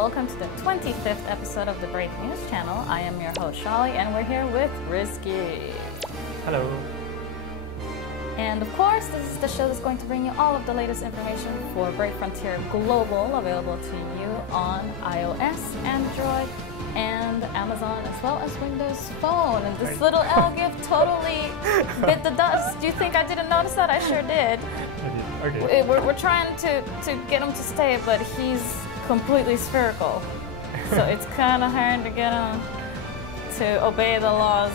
welcome to the 25th episode of the Brave News channel. I am your host Shaly, and we're here with Rizky. Hello. And of course, this is the show that's going to bring you all of the latest information for Brave Frontier Global, available to you on iOS, Android, and Amazon, as well as Windows Phone. And this little L gift totally bit the dust. Do you think I didn't notice that? I sure did. Okay. We're trying to get him to stay, but he's completely spherical. So it's kind of hard to get him to obey the laws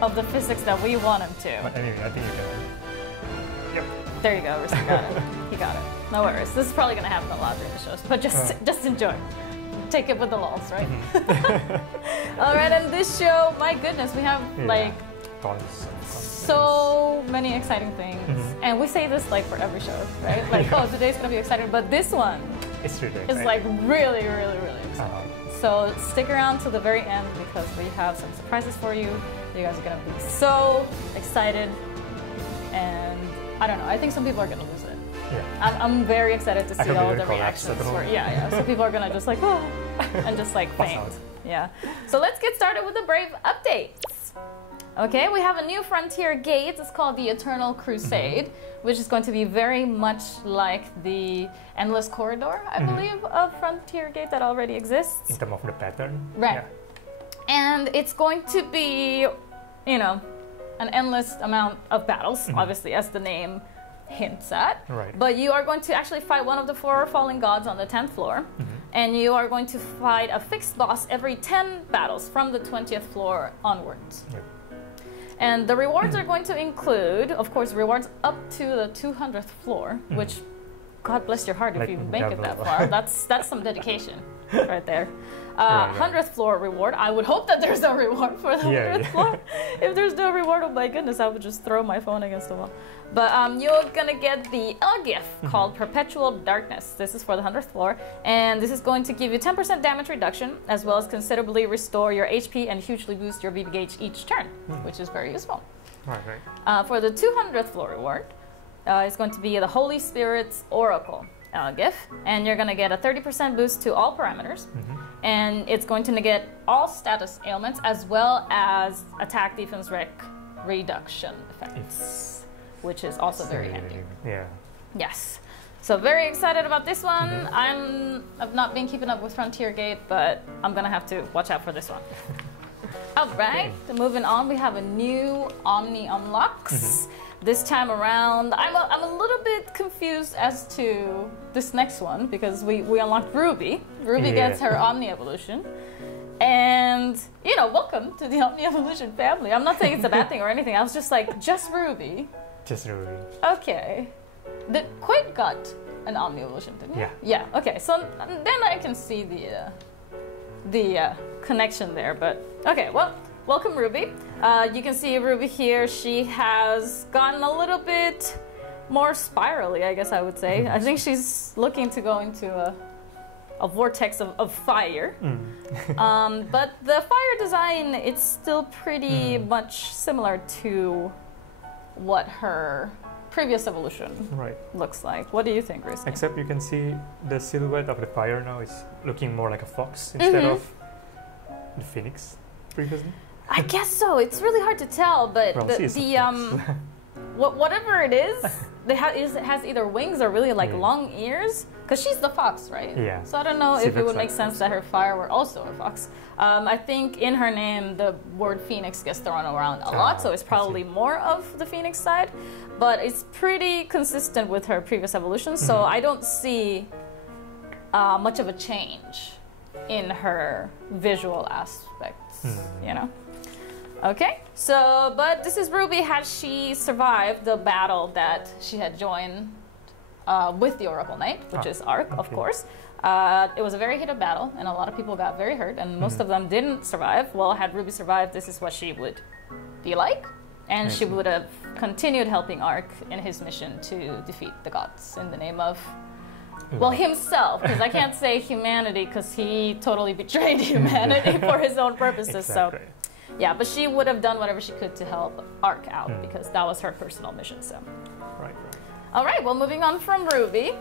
of the physics that we want him to. But anyway, I think you got it. Yep. There you go, Rizky got it. He got it. No worries. This is probably going to happen a lot during the shows, but just enjoy. Take it with the lulls, right? All right, and this show, my goodness, we have like so many exciting things. And we say this like for every show, right? Like, oh, today's going to be exciting, but this one is like really, really, really exciting. So stick around to the very end because we have some surprises for you. You guys are going to be so excited, and I don't know, I think some people are going to lose it. Yeah. I'm very excited to see all the reactions. So people are going to just like, oh, and just like faint. Yeah. So let's get started with the Brave updates. Okay, we have a new frontier gate. It's called the Eternal Crusade, which is going to be very much like the Endless Corridor, I believe, of Frontier Gate that already exists. In terms of the pattern. Right. Yeah. And it's going to be, you know, an endless amount of battles, obviously, as the name hints at. Right. But you are going to actually fight one of the 4 fallen gods on the 10th floor. And you are going to fight a fixed boss every 10 battles from the 20th floor onwards. Yep. And the rewards are going to include, of course, rewards up to the 200th floor, which, God bless your heart if you make it that far. That's some dedication right there. 100th floor reward. I would hope that there's no reward for the 100th floor. If there's no reward, oh my goodness, I would just throw my phone against the wall. But you're gonna get the L gift called Perpetual Darkness. This is for the 100th floor, and this is going to give you 10% damage reduction, as well as considerably restore your HP and hugely boost your BB gauge each turn, which is very useful. Right. For the 200th floor reward, it's going to be the Holy Spirit's Oracle gift, and you're gonna get a 30% boost to all parameters, and it's going to negate all status ailments, as well as attack, defense, rec reduction effects. Which is also very handy. Yeah. Yes. So very excited about this one. I've not been keeping up with Frontier Gate, but I'm gonna have to watch out for this one. All right. So moving on, we have a new Omni unlocks. This time around, I'm a little bit confused as to this next one because we unlocked Ruby. Ruby gets her Omni evolution. And, you know, welcome to the Omni evolution family. I'm not saying it's a bad thing or anything. I was just like, just Ruby. Just Ruby. Okay. The Quake got an Omni evolution, didn't it? Yeah. Yeah. Okay. So then I can see the connection there. But okay. Well, welcome Ruby. You can see Ruby here. She has gotten a little bit more spirally, I guess I would say. I think she's looking to go into a vortex of fire. But the fire design, it's still pretty much similar to what her previous evolution looks like. What do you think, Rizky? Except you can see the silhouette of the fire now is looking more like a fox instead of the phoenix previously. I guess so. It's really hard to tell, but whatever it is, it has either wings or really like long ears. Because she's the fox, right? Yeah. So I don't know if it would make sense that her fire were also a fox. I think in her name, the word phoenix gets thrown around a lot, so it's probably more of the phoenix side. But it's pretty consistent with her previous evolution, so I don't see much of a change in her visual aspects, you know? Okay, so, but this is Ruby. Had she survived the battle that she had joined with the Oracle Knight, which is Arc, of course. It was a very heated battle, and a lot of people got very hurt, and most of them didn't survive. Well, had Ruby survived, this is what she would be like, and she would have continued helping Arc in his mission to defeat the gods in the name of, well, himself, because I can't say humanity, because he totally betrayed humanity for his own purposes. So, yeah, but she would have done whatever she could to help Arc out, because that was her personal mission. So, Right. all right, well, moving on from Ruby,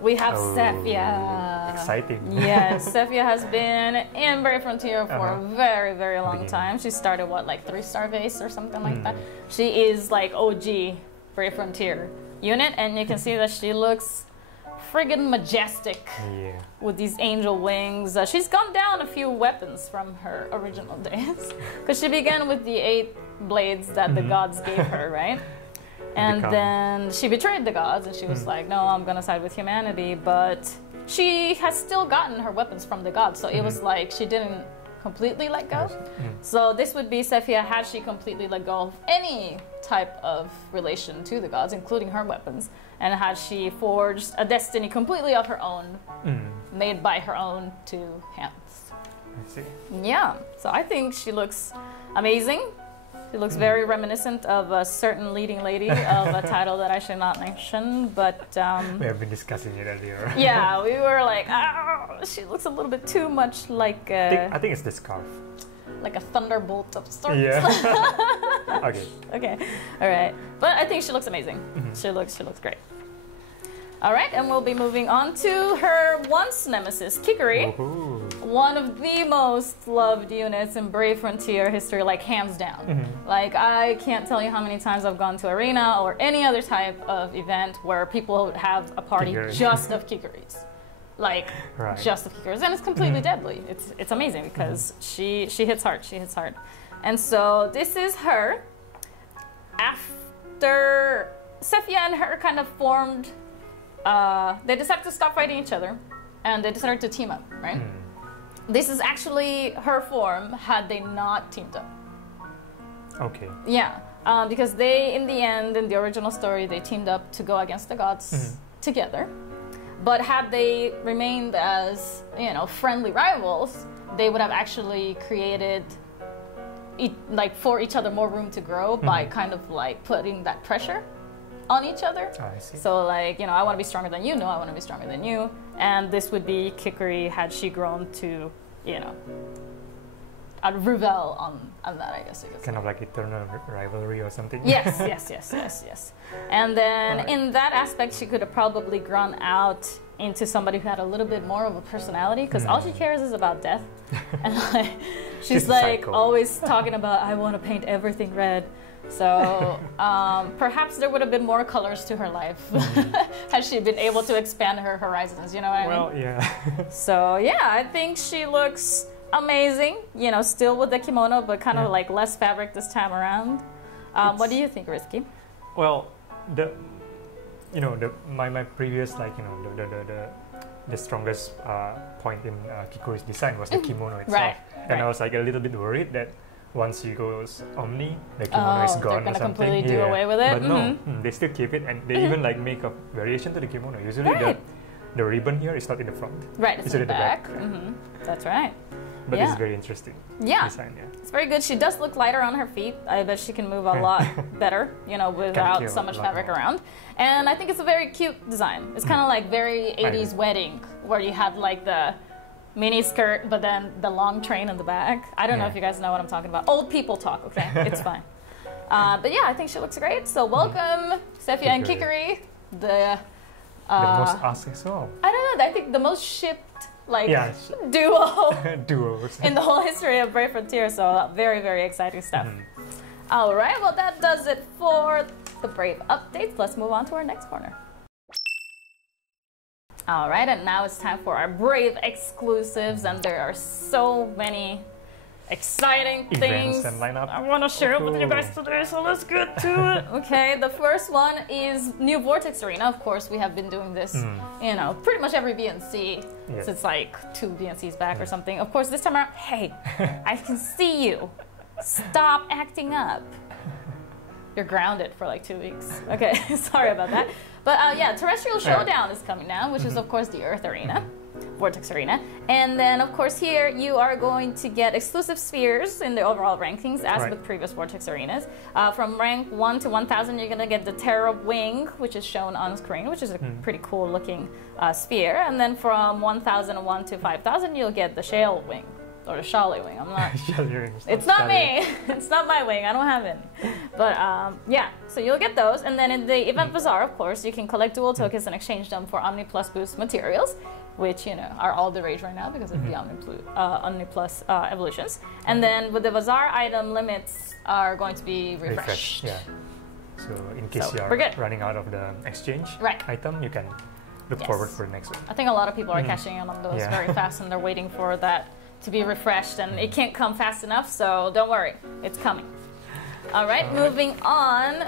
we have Sefia. Exciting. Yes, Sefia has been in Brave Frontier for a very, very long time. She started, what, like 3-star base or something like that? She is like OG Brave Frontier unit, and you can see that she looks friggin' majestic with these angel wings. She's gone down a few weapons from her original days, because she began with the 8 blades that the gods gave her, right? And then she betrayed the gods, and she was like, no, I'm gonna side with humanity, but she has still gotten her weapons from the gods, so it was like she didn't completely let go. So this would be Sefia had she completely let go of any type of relation to the gods, including her weapons, and had she forged a destiny completely of her own, made by her own 2 hands. I see. Yeah, so I think she looks amazing. She looks very reminiscent of a certain leading lady of a title that I should not mention, but... we have been discussing it earlier. Yeah, we were like, oh, she looks a little bit too much like a... I think it's the scarf. Like a thunderbolt of sorts. Yeah. Okay. Okay, all right. But I think she looks amazing. She looks great. All right, and we'll be moving on to her once nemesis, Kikuri. One of the most loved units in Brave Frontier history, like hands down. Like, I can't tell you how many times I've gone to Arena or any other type of event where people would have a party just of Kikuris. Like, just of Kikuris. And it's completely deadly. It's amazing because she hits hard, And so this is her after Sefia and her kind of formed... they decided to stop fighting each other, and they decided to team up, right? This is actually her form had they not teamed up. Okay. Yeah, because they, in the end, in the original story, they teamed up to go against the gods together. But had they remained as, you know, friendly rivals, they would have actually created, like, for each other more room to grow by kind of, like, putting that pressure on each other. Oh, I see. So, like, you know, I want to be stronger than you. No, I want to be stronger than you. And this would be Kikuri had she grown to, you know, revel on that, I guess. Kind of like eternal rivalry or something. Yes. And then in that aspect, she could have probably grown out into somebody who had a little bit more of a personality, because all she cares is about death. And like, she's like psycho. Always talking about, I want to paint everything red. So perhaps there would have been more colors to her life had she been able to expand her horizons, you know what I mean? Well, yeah. So yeah, I think she looks amazing, you know, still with the kimono, but kind of like less fabric this time around. What do you think, Rizky? Well, my previous, like, you know, the strongest point in Kikuri's design was the kimono itself. And I was like a little bit worried that once she goes Omni, the kimono is gone they're gonna or something. Completely do away with it. But no, they still keep it, and they even like make a variation to the kimono. Usually the ribbon here is not in the front. Right, it's in the back. That's right. But it's very interesting. Design, it's very good. She does look lighter on her feet. I bet she can move a lot better, you know, without so much fabric around. And I think it's a very cute design. It's kind of like very 80s wedding, where you had like the mini skirt, but then the long train in the back. I don't know if you guys know what I'm talking about. Old people talk, okay? It's fine. But yeah, I think she looks great. So welcome, Sefia and Kikuri. The most asked as well. I don't know. I think the most shipped duo duos in the whole history of Brave Frontier. So very, very exciting stuff. All right. Well, that does it for the Brave updates. Let's move on to our next corner. All right, and now it's time for our Brave exclusives, and there are so many exciting things and lineup. I want to share with you guys today, so let's get to it. Okay, the first one is new Vortex Arena. Of course, we have been doing this, you know, pretty much every BNC since like 2 BNCs back or something. Of course, this time around, hey, I can see you. Stop acting up. You're grounded for like 2 weeks. Okay, sorry about that. But yeah, Terrestrial Showdown is coming now, which is of course the Earth Arena, Vortex Arena. And then of course here you are going to get exclusive spheres in the overall rankings as with previous Vortex Arenas. From rank 1 to 1000 you're going to get the Terra Wing, which is shown on screen, which is a pretty cool looking sphere. And then from 1001 to 5000 you'll get the Shale Wing. Or the Shaly wing. I'm not. It's not me. It's not my wing. I don't have any. But yeah, so you'll get those. And then in the Event Bazaar, of course, you can collect dual tokens and exchange them for Omni Plus Boost materials, which, you know, are all the rage right now because of the Omni Plus evolutions. And then with the Bazaar, item limits are going to be refreshed. Yeah. So in case you're running out of the exchange item, you can look forward for the next one. I think a lot of people are cashing in on those very fast, and they're waiting for that to be refreshed, and it can't come fast enough, so don't worry, it's coming. All right, moving on.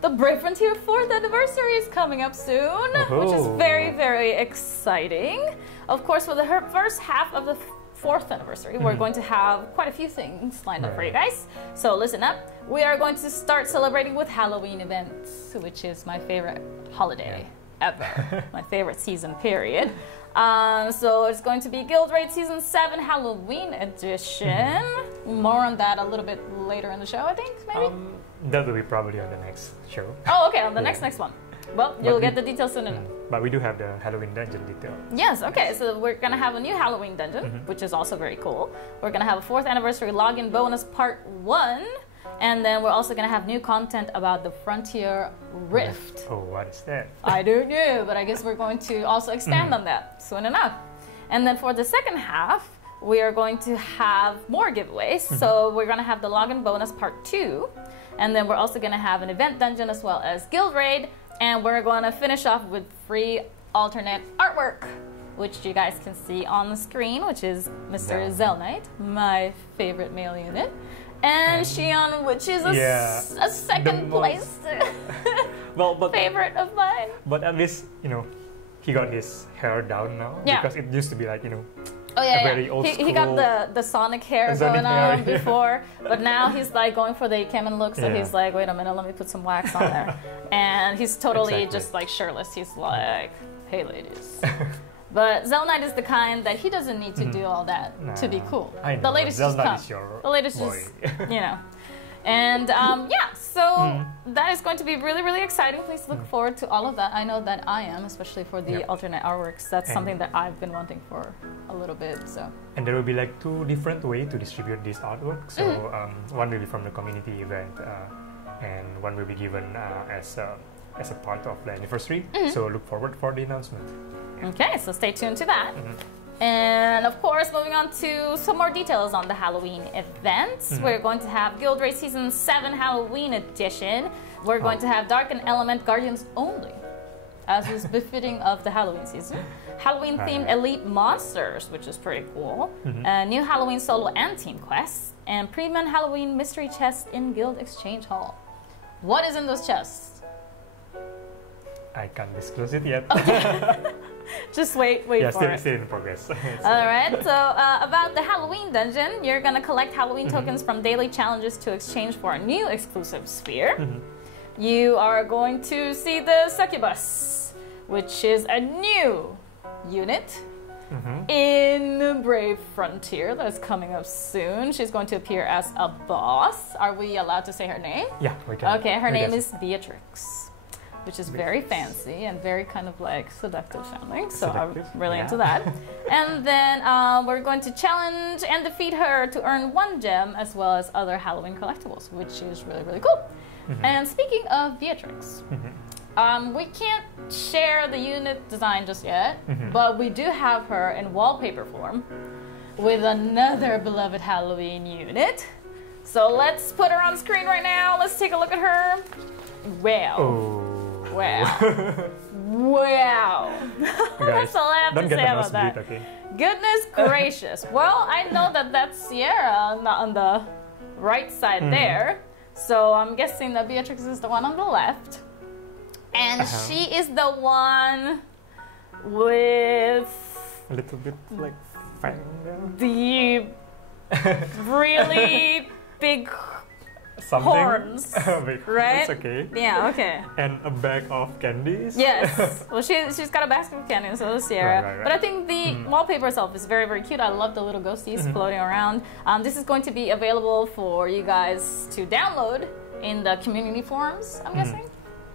The Brave Frontier 4th anniversary is coming up soon, which is very, very exciting. Of course, for the first half of the 4th anniversary, we're going to have quite a few things lined up for you guys. So listen up. We are going to start celebrating with Halloween events, which is my favorite holiday ever. My favorite season, period. So it's going to be Guild Raid Season 7 Halloween Edition. More on that a little bit later in the show, I think, maybe? That will be probably on the next show. Oh, okay, on the next one. Well, you'll get the details soon enough. But we do have the Halloween dungeon detail. Yes, okay, so we're going to have a new Halloween dungeon, which is also very cool. We're going to have a 4th anniversary login bonus part 1. And then we're also going to have new content about the Frontier Rift. Oh, what is that? I don't know, but I guess we're going to also expand on that soon enough. And then for the second half, we are going to have more giveaways. So we're going to have the login bonus part 2. And then we're also going to have an event dungeon as well as Guild Raid. And we're going to finish off with free alternate artwork, which you guys can see on the screen, which is Mr. Zelnite, my favorite male unit. And Shion, which is a second place favorite of mine. But at least, you know, he got his hair down now. Because it used to be like, you know, very old school. He got the Sonic hair going on before, but now he's like going for the Kemen look, so he's like, wait a minute, let me put some wax on there. And he's totally just like shirtless. He's like, hey ladies. But Zelnite is the kind that he doesn't need to do all that to be cool. I know, the latest just come. The latest just, you know. And so that is going to be really, really exciting. Please look forward to all of that. I know that I am, especially for the alternate artworks. That's something that I've been wanting for a little bit. So. And there will be like 2 different ways to distribute this artwork. So one will be from the community event, and one will be given as a part of the anniversary. So look forward for the announcement. Okay, so stay tuned to that. And of course, moving on to some more details on the Halloween events. We're going to have Guild Raid Season 7 Halloween Edition. We're going to have Dark and Element Guardians only, as is befitting of the Halloween season. Halloween-themed Elite Monsters, which is pretty cool. New Halloween solo and team quests. And Pre-Men Halloween Mystery Chest in Guild Exchange Hall. What is in those chests? I can't disclose it yet. Just wait for it. Still in progress. Alright, so about the Halloween dungeon, you're going to collect Halloween tokens from daily challenges to exchange for a new exclusive sphere. You are going to see the Succubus, which is a new unit in Brave Frontier that's coming up soon. She's going to appear as a boss. Are we allowed to say her name? Yeah, we can. Okay, her name is Beatrix, which is very fancy and very kind of like seductive sounding. So I'm really into that. And then we're going to challenge and defeat her to earn 1 gem as well as other Halloween collectibles, which is really, really cool. And speaking of Beatrix, we can't share the unit design just yet, but we do have her in wallpaper form with another beloved Halloween unit. So let's put her on screen right now. Let's take a look at her. Wow. Wow. Wow. That's all I have to say about that. Goodness gracious. Well, I know that that's Sierra on the right side there. So I'm guessing that Beatrix is the one on the left. And she is the one with... a little bit like fang. The really big... horns, right? It's okay. Yeah, okay. And a bag of candies. Yes. Well, she's got a basket of candies, so does Sierra. Right. But I think the wallpaper itself is very, very cute. I love the little ghosties floating around. This is going to be available for you guys to download in the community forums, I'm guessing.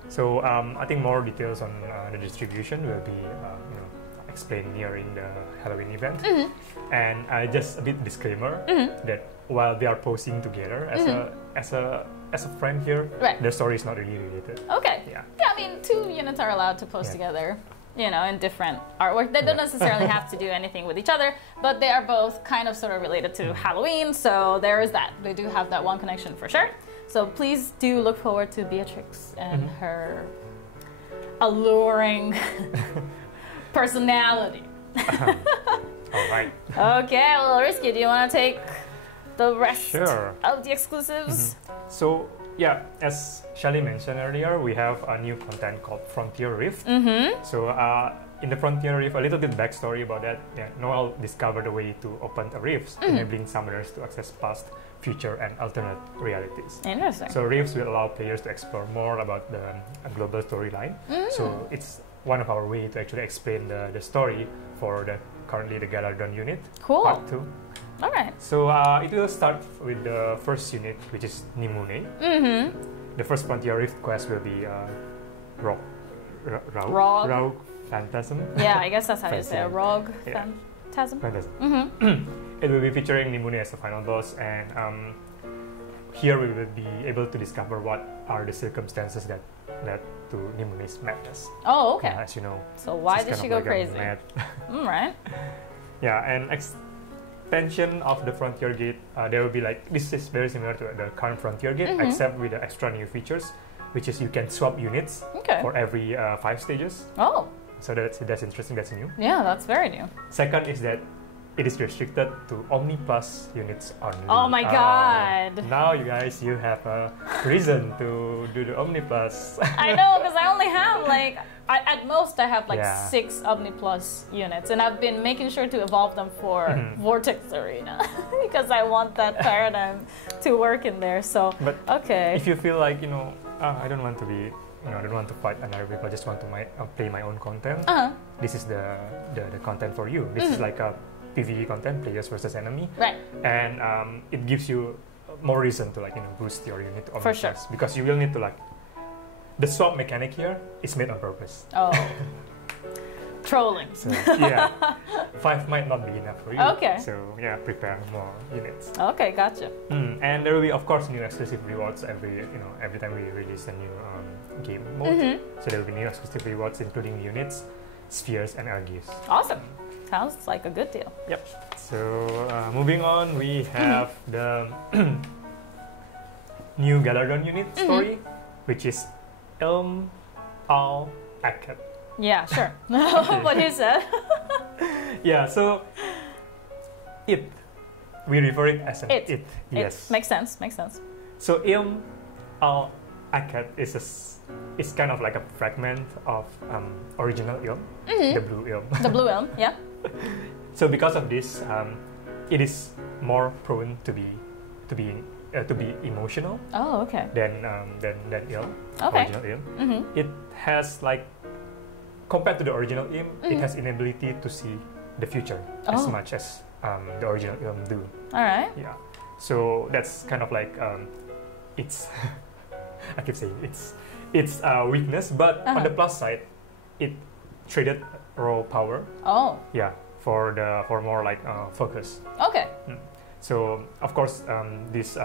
So I think more details on the distribution will be explained during the Halloween event. And just a bit disclaimer that while they are posing together as a as a friend here. Right. Their story is not really related. Okay. Yeah. Yeah, I mean, 2 units are allowed to post together, you know, in different artwork. They don't necessarily have to do anything with each other, but they are both kind of sort of related to Halloween, so there is that. They do have that one connection for sure. So please do look forward to Beatrix and her alluring personality. All right. Okay, well, Rizky, do you want to take the rest Sure. of the exclusives? So, yeah, as Shaly mentioned earlier, we have a new content called Frontier Rift. So, in the Frontier Rift, a little bit backstory about that. Yeah, Noel discovered a way to open a rift, enabling summoners to access past, future, and alternate realities. Interesting. So, rifts will allow players to explore more about the global storyline. So, it's one of our ways to actually explain the story for currently the Galardhon unit. Cool. Part 2. All right. So it will start with the first unit, which is Nimune. The first Frontier Rift quest will be Rogue Phantasm. Yeah, I guess that's how you say it. Phantasm. Rogue Yeah. Phantasm. It will be featuring Nimune as the final boss, and here we will be able to discover what are the circumstances that led to Nimune's madness. Oh, okay. As you know. So why she's did kind she of go like a crazy? mad- Right. Yeah, and extension of the Frontier Gate, there will be like, this is very similar to the current Frontier Gate, except with the extra new features, which is you can swap units for every 5 stages. Oh. So that's interesting, that's new. Yeah, that's very new. Second is that it is restricted to Omni Plus units only. Oh my god. Now you guys, you have a reason to do the Omni Plus. I know, because I only have like, at most I have like Yeah. 6 Omni Plus units, and I've been making sure to evolve them for Vortex Arena because I want that paradigm to work in there. So, But okay. if you feel like, you know, I don't want to be, I don't want to fight another people, I just want to play my own content, this is the content for you. This is like a PvE content, players versus enemy. Right. And it gives you more reason to, like, boost your unit to Omni For sure. Plus, because you will need to, like, the swap mechanic here is made on purpose. Oh. Trolling. So yeah, 5 might not be enough for you. Okay. So yeah, prepare more units. Okay, gotcha. And there will be, of course, new exclusive rewards every time we release a new game mode. So there will be new exclusive rewards, including units, spheres, and Argies. Awesome. Sounds like a good deal. Yep. So moving on, we have the new Galardhon unit story, which is Al-Akqat. Yeah, sure. What he said. Yeah, so we refer it as an it. Yes. Makes sense. Makes sense. So Al-Akqat is kind of like a fragment of original Ilm, the blue Ilm. The blue elm, yeah. So because of this, it is more prone to be emotional. Oh, okay. than Ilm, Okay. original Ilm. It has, like, compared to the original Ilm, it has inability to see the future as much as the original Ilm do. All right. Yeah. So that's kind of like it's I keep saying it's a weakness, but on the plus side, it traded raw power. Oh. Yeah, for more like focus. Okay. So of course, this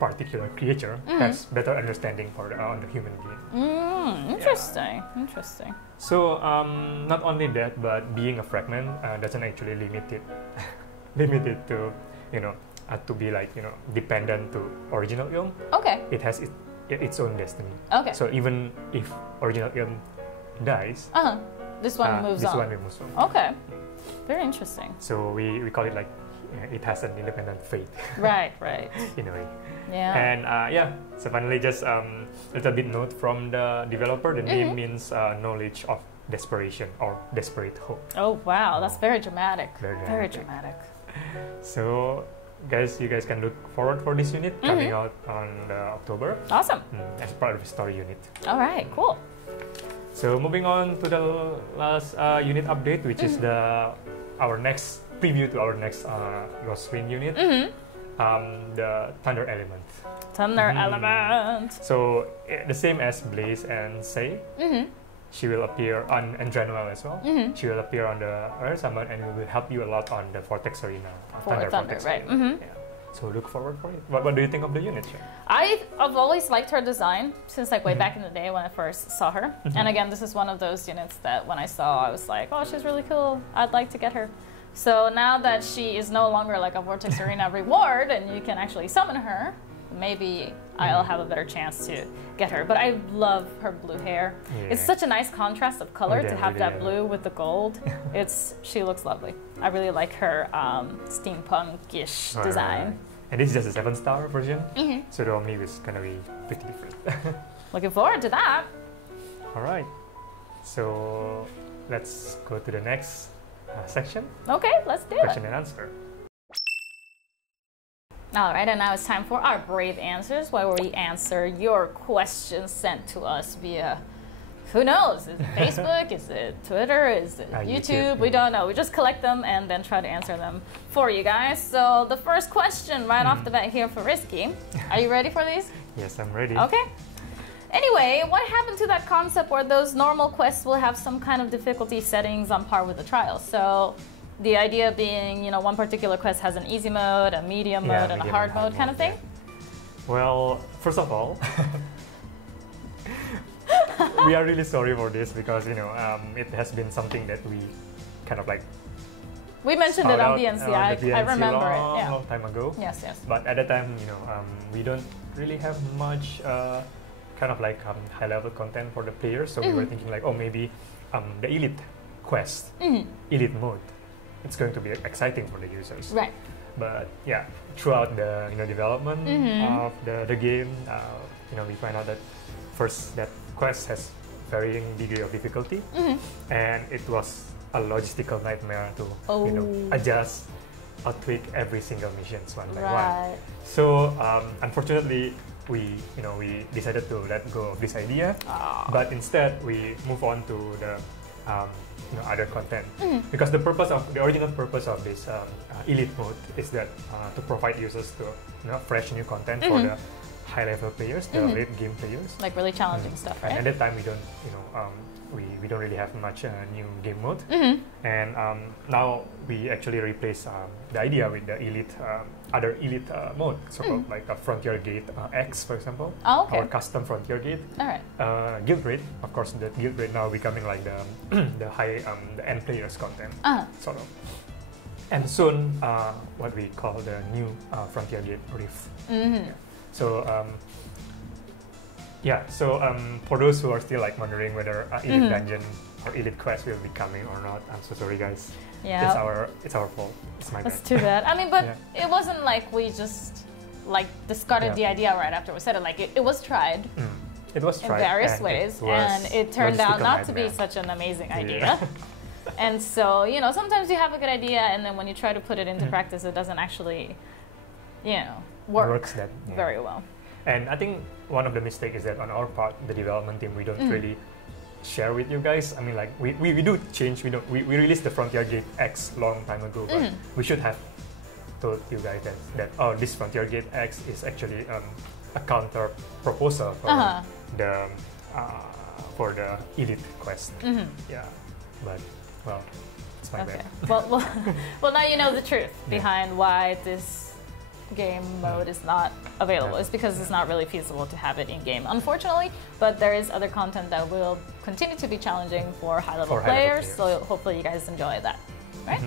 particular creature has better understanding on the human being. Interesting. Interesting. So not only that, but being a fragment doesn't actually limit it to to be, like, dependent to original Ilm. Okay. It has its own destiny. Okay. So even if original Ilm dies, this one moves this on. one moves on. Okay. Very interesting. So we call it, like, it has an independent fate. Right. Right. In a way. Yeah. And so finally, just a little bit note from the developer. The name means knowledge of desperation or desperate hope. Oh wow, that's very dramatic. Very dramatic. So, you guys can look forward for this unit coming out on October. Awesome. As part of the story unit. All right. Cool. So moving on to the last unit update, which is our next preview to our next Ghost Wind unit, the Thunder Element. Thunder Element. So the same as Blaze and Say, she will appear on Andrenuel as well. She will appear on the Air Summon and will help you a lot on the Vortex Arena. Thunder, Vortex right? Arena. Yeah. So look forward for it. What do you think of the unit, Shay? I've always liked her design since like way back in the day when I first saw her. And again, this is one of those units that when I saw, I was like, oh, she's really cool. I'd like to get her. So now that she is no longer like a Vortex Arena reward and you can actually summon her, maybe I'll have a better chance to get her. But I love her blue hair. Yeah. It's such a nice contrast of color to have that blue with the gold. She looks lovely. I really like her steampunk-ish design. And this is just a 7-star version, so the Omni is gonna be pretty different. Looking forward to that. All right, so let's go to the next section. Okay, let's do Question and answer. All right, and now it's time for our brave answers, where we answer your questions sent to us via, who knows? Is it Facebook? Is it Twitter? Is it YouTube? We don't know. We just collect them and then try to answer them for you guys. So the first question right off the bat here for Rizky. Are you ready for these? Yes, I'm ready. Okay. Anyway, what happened to that concept where those normal quests will have some kind of difficulty settings on par with the trials? So the idea being, you know, one particular quest has an easy mode, a medium mode, and a hard mode kind of thing? Well, first of all, we are really sorry for this because, you know, it has been something that we kind of like... We mentioned it on BNC, I remember it. Yeah. Long time ago. Yes, yes. But at the time, you know, we don't really have much kind of like high-level content for the players. So we were thinking like, oh, maybe the Elite quest, Elite mode, it's going to be exciting for the users. Right. But yeah, throughout the development of the game, you know, we find out that first that quest has varying degree of difficulty, and it was a logistical nightmare to you know, adjust or tweak every single missions one by one. So unfortunately, we decided to let go of this idea, but instead we move on to the you know, other content, because the original purpose of this Elite mode is that to provide users to, you know, fresh new content for the high-level players, the late game players, like really challenging stuff, right? And at that time we don't, you know, we don't really have much new game mode, and now we actually replace the idea with the Elite, other Elite mode, sort of like a Frontier Gate X, for example, or custom Frontier Gate. All right. Guild Raid, of course, the Guild Raid now becoming like the high the end players content, sort of, and soon what we call the new Frontier Gate Rift. So for those who are still like wondering whether Elite Dungeon or Elite Quest will be coming or not, I'm so sorry, guys. Yeah, it's our fault. It's my bad. That's too bad. I mean, but it wasn't like we just like discarded the idea right after we said it. Like it was tried. It was tried in various ways, and it turned out not to be such an amazing idea. And so, you know, sometimes you have a good idea, and then when you try to put it into practice, it doesn't actually, you know, work very well. And I think one of the mistakes is that on our part, the development team, we don't really share with you guys. I mean, like we do change. We released the Frontier Gate X long time ago, but we should have told you guys that oh, this Frontier Gate X is actually a counter proposal for the Elite quest. Yeah, but well, it's my bad. Well, now you know the truth behind why this game mode is not available. It's because it's not really feasible to have it in game, unfortunately, but there is other content that will continue to be challenging for high-level players, so hopefully you guys enjoy that, right?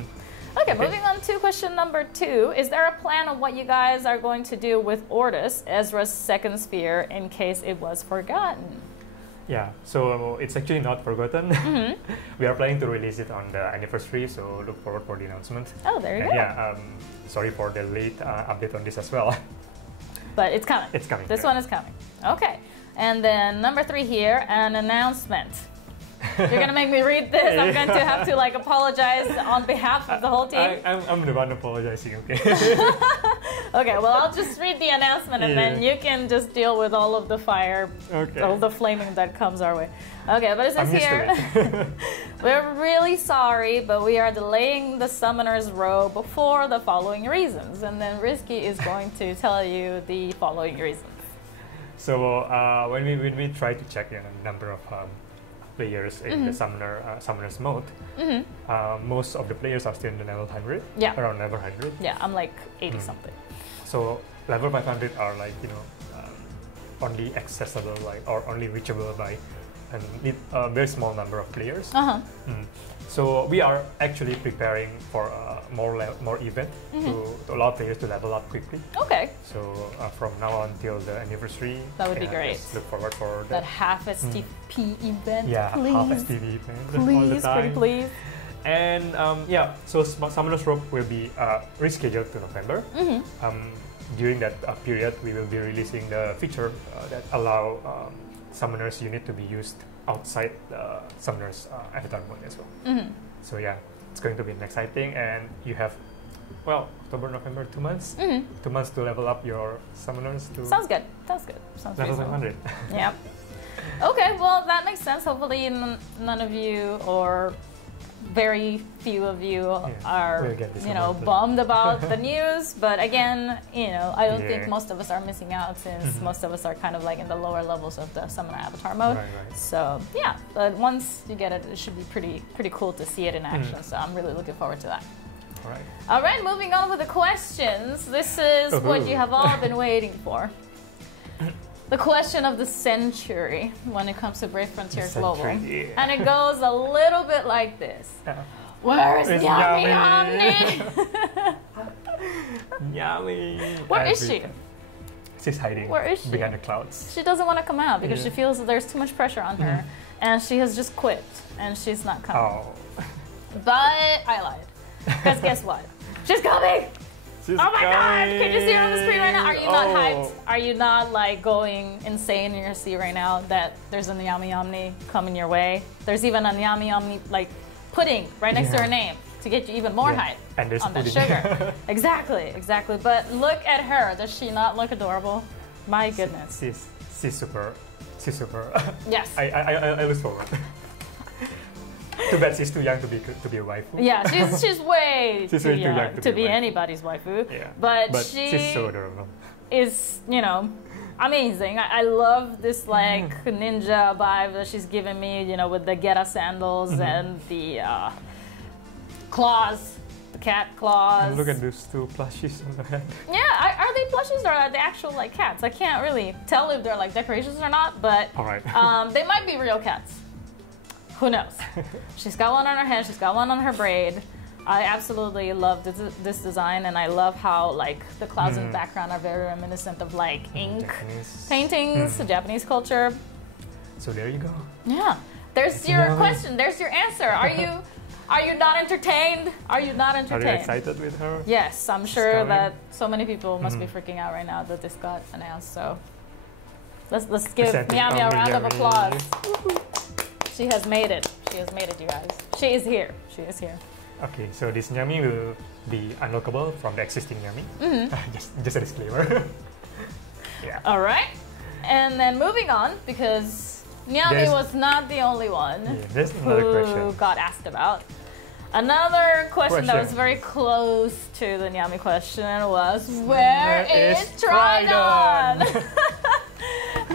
Okay, moving on to question number 2. Is there a plan of what you guys are going to do with Ordis, Ezra's second sphere, in case it was forgotten? Yeah, so it's actually not forgotten. We are planning to release it on the anniversary, so look forward for the announcement. Oh, there you go. Yeah, sorry for the late update on this as well. But it's coming. It's coming. This one is coming. Okay, and then number 3 here, an announcement. You're gonna make me read this. I'm going to have to like apologize on behalf of the whole team. I'm the one apologizing. Okay. Okay. Well, I'll just read the announcement, and then you can just deal with all of the fire, all the flaming that comes our way. Okay. But it says here, we're really sorry, but we are delaying the Summoner's Row before the following reasons, and then Rizky is going to tell you the following reasons. So when we try to check the number of players in the summoner's mode, most of the players are still in the level 100, around level 100. Yeah, I'm like 80 something. So level 500 are like only accessible or only reachable by a very small number of players. So we are actually preparing for more event to allow players to level up quickly. Okay. So from now on till the anniversary, that would be great. Just look forward for that half STP event. Yeah, please. half STP event please, all the time. Please. And so Summoner's Rope will be rescheduled to November. During that period, we will be releasing the feature that allow Summoners unit to be used outside the Summoners avatar mode as well. So yeah, it's going to be exciting, and you have October, November, 2 months. 2 months to level up your Summoners to Sounds good. Sounds good. Sounds level 500. Yeah. Okay, well that makes sense. Hopefully none of you or very few of you are bummed about the news, but again, I don't think most of us are missing out, since most of us are kind of like in the lower levels of the Summoner avatar mode. So yeah, but once you get it, it should be pretty cool to see it in action. So I'm really looking forward to that. All right, moving on with the questions. This is what you have all been waiting for. The question of the century when it comes to Brave Frontiers Global. And it goes a little bit like this. Where is Yami Omni? Yami. Where is she? She's hiding. Where is she? Behind the clouds. She doesn't want to come out because she feels that there's too much pressure on her. And she has just quit. And she's not coming. But I lied. Because guess what? She's coming! Oh my god! Can you see her on the screen right now? Are you not hyped? Are you not like going insane in your seat right now that there's a Yami Omni coming your way? There's even a Yami Omni like pudding right next to her name to get you even more hyped and there's on the sugar. Exactly. But look at her. Does she not look adorable? My goodness. She's super. Yes. I look forward. Too bad she's too young to be a waifu. Yeah, she's way too young to be anybody's waifu. Yeah. But she's so adorable. Is amazing. I love this like ninja vibe that she's giving me. With the Geta sandals and the claws, the cat claws. And look at those two plushies on the head. Yeah, are they plushies or are they actual like cats? I can't really tell if they're like decorations or not. But they might be real cats. Who knows? She's got one on her head, she's got one on her braid. I absolutely love this design, and I love how like the clouds in the background are very reminiscent of like ink paintings, Japanese culture. So there you go. Yeah. There's your question, there's your answer. Are you not entertained? Are you not entertained? Are you excited with her? Yes, I'm sure that so many people must be freaking out right now that this got announced. So let's give Yami a round of applause. She has made it. She has made it, you guys. She is here. She is here. Okay, so this Yami will be unlockable from the existing Yami. Just a disclaimer. Yeah. All right. And then moving on, because Yami was not the only one who got asked about. Another question that was very close to the Yami question was, where is Tridon?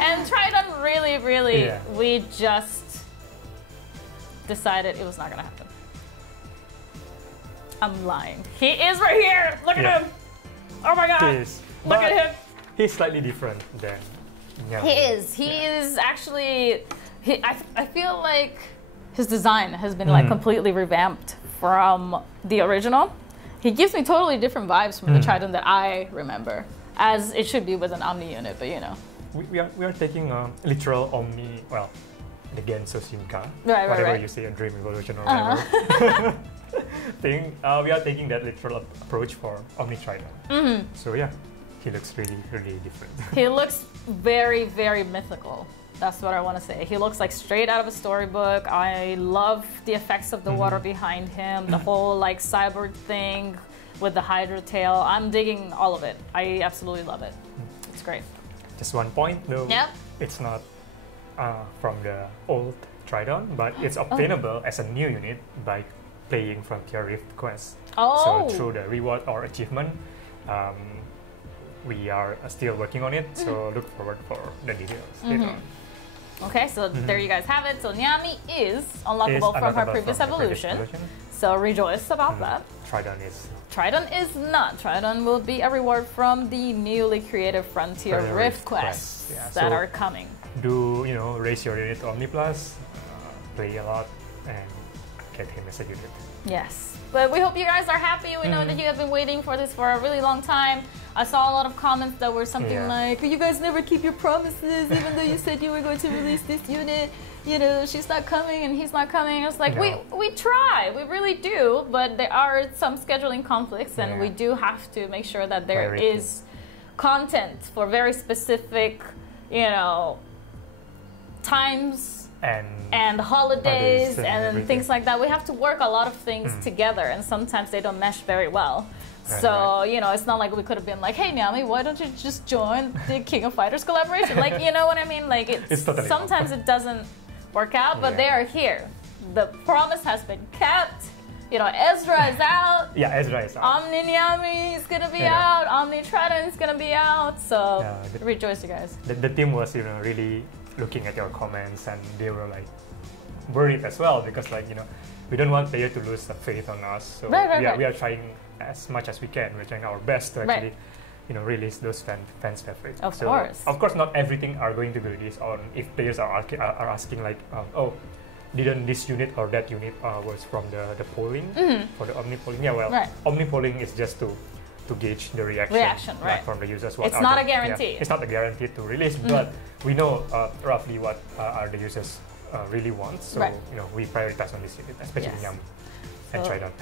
And Tridon really, we just decided it was not going to happen. I'm lying. He is right here. Look at him. Oh my god. Look at him. He's slightly different than Yami. He is. He is actually. I feel like his design has been like completely revamped from the original. He gives me totally different vibes from the Tridon that I remember, as it should be with an Omni unit. But we are taking a literal Omni. Well. The Genso Shinka, whatever you say, a Dream Evolution or whatever thing, we are taking that literal approach for Omni Tridon. So yeah, he looks really different. He looks very mythical. That's what I want to say. He looks like straight out of a storybook. I love the effects of the water behind him, the whole like cyborg thing with the Hydra tail. I'm digging all of it. I absolutely love it. It's great. Just one point though. Yep. It's not from the old Tridon, but it's obtainable as a new unit by playing Frontier Rift Quest. So through the reward or achievement, we are still working on it, so look forward for the details later on. Okay, so there you guys have it. So Nyami is unlockable from her previous evolution. So rejoice about that. Trident is. Trident is not. Trident will be a reward from the newly created Frontier Rift quests that are coming. Do raise your unit to Omni Plus, play a lot, and get him as a unit. Yes, but we hope you guys are happy. We know that you have been waiting for this for a really long time. I saw a lot of comments that were something like, "You guys never keep your promises, even though you said you were going to release this unit. She's not coming and he's not coming." It's like we try, we really do, but there are some scheduling conflicts, and we do have to make sure that there is content for very specific, times and holidays and things like that. We have to work a lot of things together, and sometimes they don't mesh very well. So, it's not like we could have been like, "Hey, Nyami, why don't you just join the King of Fighters collaboration?" Like, you know what I mean? Like, it's totally sometimes it doesn't work out, but they are here. The promise has been kept. Ezra is out. Yeah, Ezra is out. Omni Nyami is gonna be out. Omni Trident is gonna be out. So, rejoice, you guys. The team was, really looking at your comments, and they were like worried as well, because we don't want players to lose the faith on us. So we are trying as much as we can. We're trying our best to actually release those fans' favorites. Of course. Of course, not everything are going to be released on. If players are asking like, "Oh, didn't this unit or that unit was from the polling for the Omni polling?" Yeah, well, Omni polling is just to gauge the reaction from the users. It's not a guarantee. It's not a guarantee to release, but we know roughly what are the users really want. So we prioritize on this unit, especially Nyami and Trident.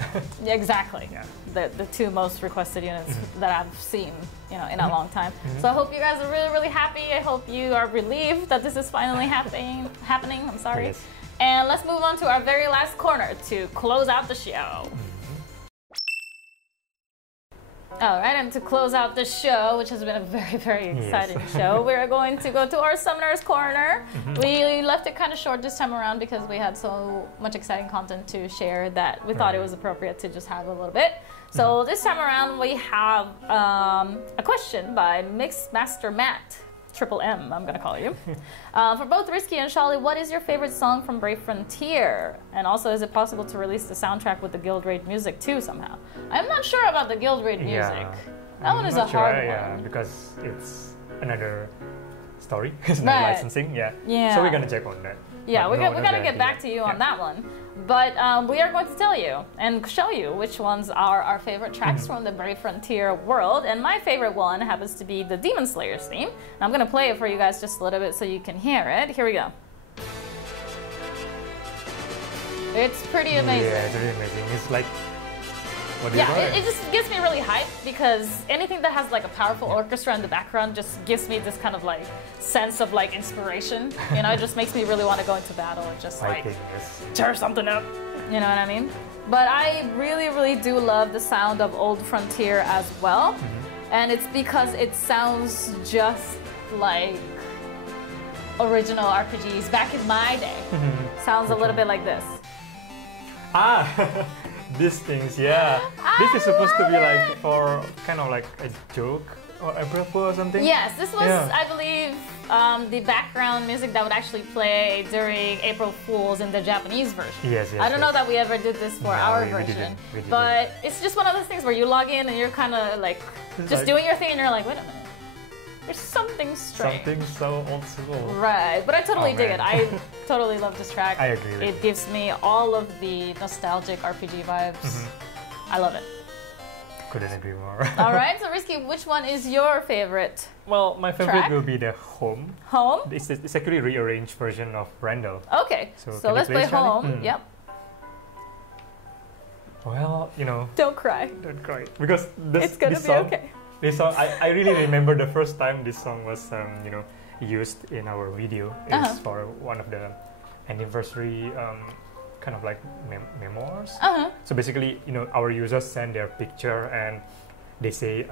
Exactly. The two most requested units that I've seen, in a long time. So I hope you guys are really, really happy. I hope you are relieved that this is finally happening. I'm sorry. Yes. And let's move on to our very last corner to close out the show. All right, and to close out the show, which has been a very, very exciting show, we're going to go to our Summoner's Corner. We left it kind of short this time around because we had so much exciting content to share that we thought it was appropriate to just have a little bit. So this time around, we have a question by Mixmaster Matt. Triple M, I'm gonna call you. For both Rizky and Shaly, what is your favorite song from Brave Frontier? And also, is it possible to release the soundtrack with the Guild Raid music too somehow? I'm not sure about the Guild Raid music. That one is a hard one. Yeah, because it's another story. It's not licensing. So we're gonna check on that. Yeah, we're gonna get back to you on that one. But we are going to tell you and show you which ones are our favorite tracks from the Brave Frontier world. And my favorite one happens to be the Demon Slayer's theme. And I'm going to play it for you guys just a little bit so you can hear it. Here we go. It's pretty amazing. Yeah, it's really amazing. It's like... it just gets me really hyped, because anything that has like a powerful orchestra in the background just gives me this kind of like sense of like inspiration. It just makes me really want to go into battle and just like tear something up. You know what I mean? But I really, really do love the sound of Old Frontier as well. And it's because it sounds just like original RPGs back in my day. Sounds a little bit like this. These things, this is supposed to be like for kind of like a joke or apropos or something. Yes, this was, I believe, the background music that would actually play during April Fools in the Japanese version. Yes. I don't know that we ever did this for our version, but it's just one of those things where you log in and you're kind of like just doing your thing, and you're like, wait a minute. There's something strange. Something so old school. Right, but I totally dig it. I totally love this track. I agree with it. It gives me all of the nostalgic RPG vibes. I love it. Couldn't agree more. All right, so Rizky, which one is your favorite? Well, my favorite will be the Home. Home? It's actually a rearranged version of Randall. Okay, so let's play Home. Yep. Well, Don't cry. Don't cry. Because it's gonna be okay. This song, I really remember the first time this song was, used in our video. It's for one of the anniversary, kind of like memoirs. So basically, our users send their picture and they say,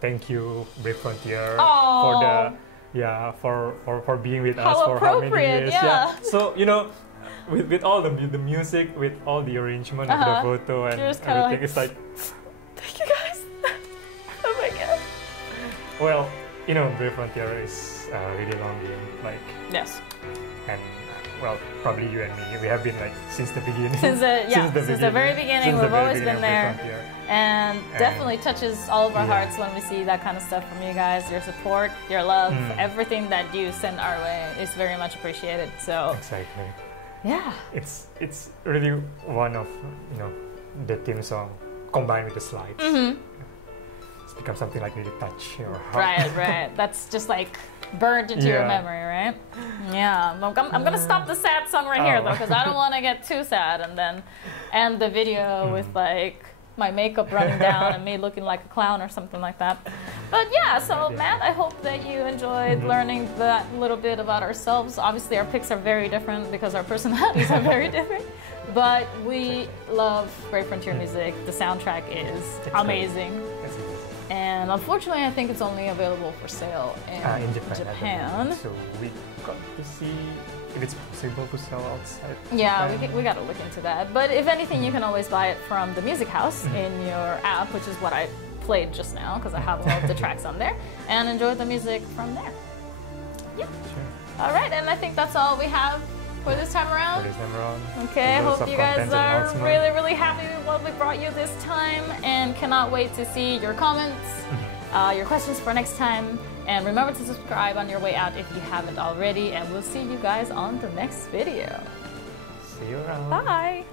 thank you, Brave Frontier, for the for being with us for how many years. So with all the music, with all the arrangement of the photo and everything, it's like, thank you guys. Oh my god. Well, Brave Frontier is a really long game. Like, yes. and well, probably you and me, we have been like since the beginning. Since the very beginning, we've always been there. And definitely touches all of our hearts when we see that kind of stuff from you guys. Your support, your love, everything that you send our way is very much appreciated. So exactly. Yeah. It's really one of the theme song combined with the slides. It's become something like really touch your heart. Right. That's just like burned into your memory, right? Yeah. I'm gonna stop the sad song right here though, because I don't want to get too sad and then end the video with like my makeup running down and me looking like a clown or something like that. But yeah, so Matt, I hope that you enjoyed learning that little bit about ourselves. Obviously our picks are very different because our personalities are very different, but we love Brave Frontier music. The soundtrack is amazing. And unfortunately, I think it's only available for sale in Japan. So we got to see if it's possible to sell outside. Yeah, we got to look into that. But if anything, you can always buy it from the Music House in your app, which is what I played just now because I have all of the tracks on there, and enjoy the music from there. Yeah. Sure. All right, and I think that's all we have for this time around. Okay, I hope you guys are really, really happy with what we brought you this time and cannot wait to see your comments, your questions for next time. And remember to subscribe on your way out if you haven't already. And we'll see you guys on the next video. See you around. Bye.